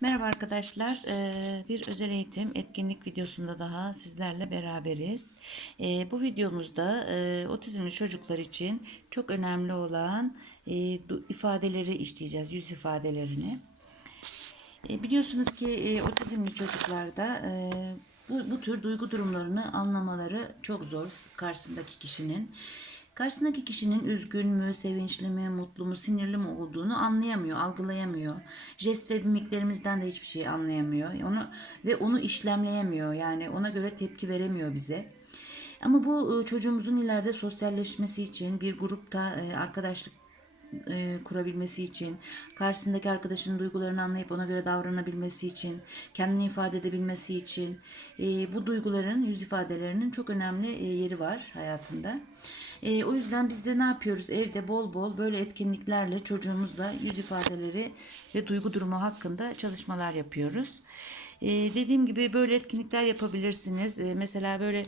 Merhaba arkadaşlar. Ee, Bir özel eğitim etkinlik videosunda daha sizlerle beraberiz. Ee, Bu videomuzda e, otizmli çocuklar için çok önemli olan e, ifadeleri işleyeceğiz. Yüz ifadelerini. E, Biliyorsunuz ki otizmli çocuklarda bu, bu tür duygu durumlarını anlamaları çok zor karşısındaki kişinin. Karşısındaki kişinin üzgün mü, sevinçli mi, mutlu mu, sinirli mi olduğunu anlayamıyor, algılayamıyor. Jest ve mimiklerimizden de hiçbir şey anlayamıyor. Onu ve onu işlemleyemiyor. Yani ona göre tepki veremiyor bize. Ama bu e, çocuğumuzun ileride sosyalleşmesi için bir grupta e, arkadaşlık e, kurabilmesi için, karşısındaki arkadaşının duygularını anlayıp ona göre davranabilmesi için, kendini ifade edebilmesi için bu duyguların, yüz ifadelerinin çok önemli yeri var hayatında. E, o yüzden biz de ne yapıyoruz? Evde bol bol böyle etkinliklerle çocuğumuzla yüz ifadeleri ve duygu durumu hakkında çalışmalar yapıyoruz. E, dediğim gibi böyle etkinlikler yapabilirsiniz. E, mesela böyle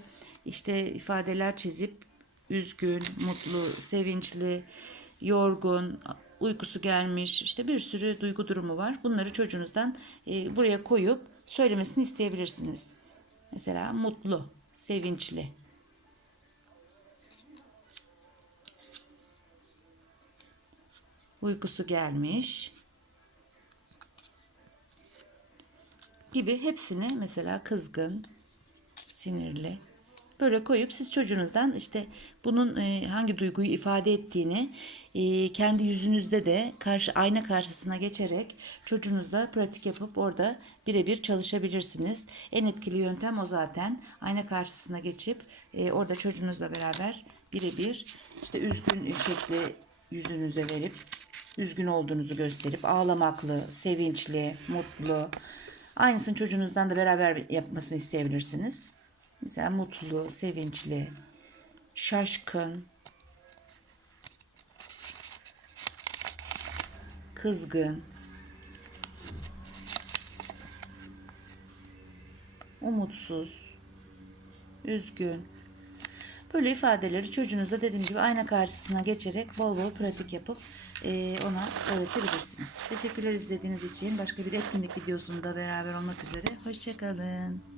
işte ifadeler çizip üzgün, mutlu, sevinçli, yorgun, uykusu gelmiş işte bir sürü duygu durumu var. Bunları çocuğunuzdan e, buraya koyup söylemesini isteyebilirsiniz. Mesela mutlu, sevinçli. Uykusu gelmiş. Gibi hepsini mesela kızgın, sinirli böyle koyup siz çocuğunuzdan işte bunun e, hangi duyguyu ifade ettiğini e, kendi yüzünüzde de karşı ayna karşısına geçerek çocuğunuzla pratik yapıp orada birebir çalışabilirsiniz. En etkili yöntem o zaten. Ayna karşısına geçip e, orada çocuğunuzla beraber birebir işte üzgün şekli yüzünüze verip üzgün olduğunuzu gösterip ağlamaklı, sevinçli, mutlu. Aynısını çocuğunuzdan da beraber yapmasını isteyebilirsiniz. Mesela mutlu, sevinçli, şaşkın, kızgın, umutsuz, üzgün. Böyle ifadeleri çocuğunuza dediğim gibi ayna karşısına geçerek bol bol pratik yapıp eee, ona öğretebilirsiniz. Teşekkürler izlediğiniz için. Başka bir etkinlik videosunda beraber olmak üzere. Hoşçakalın.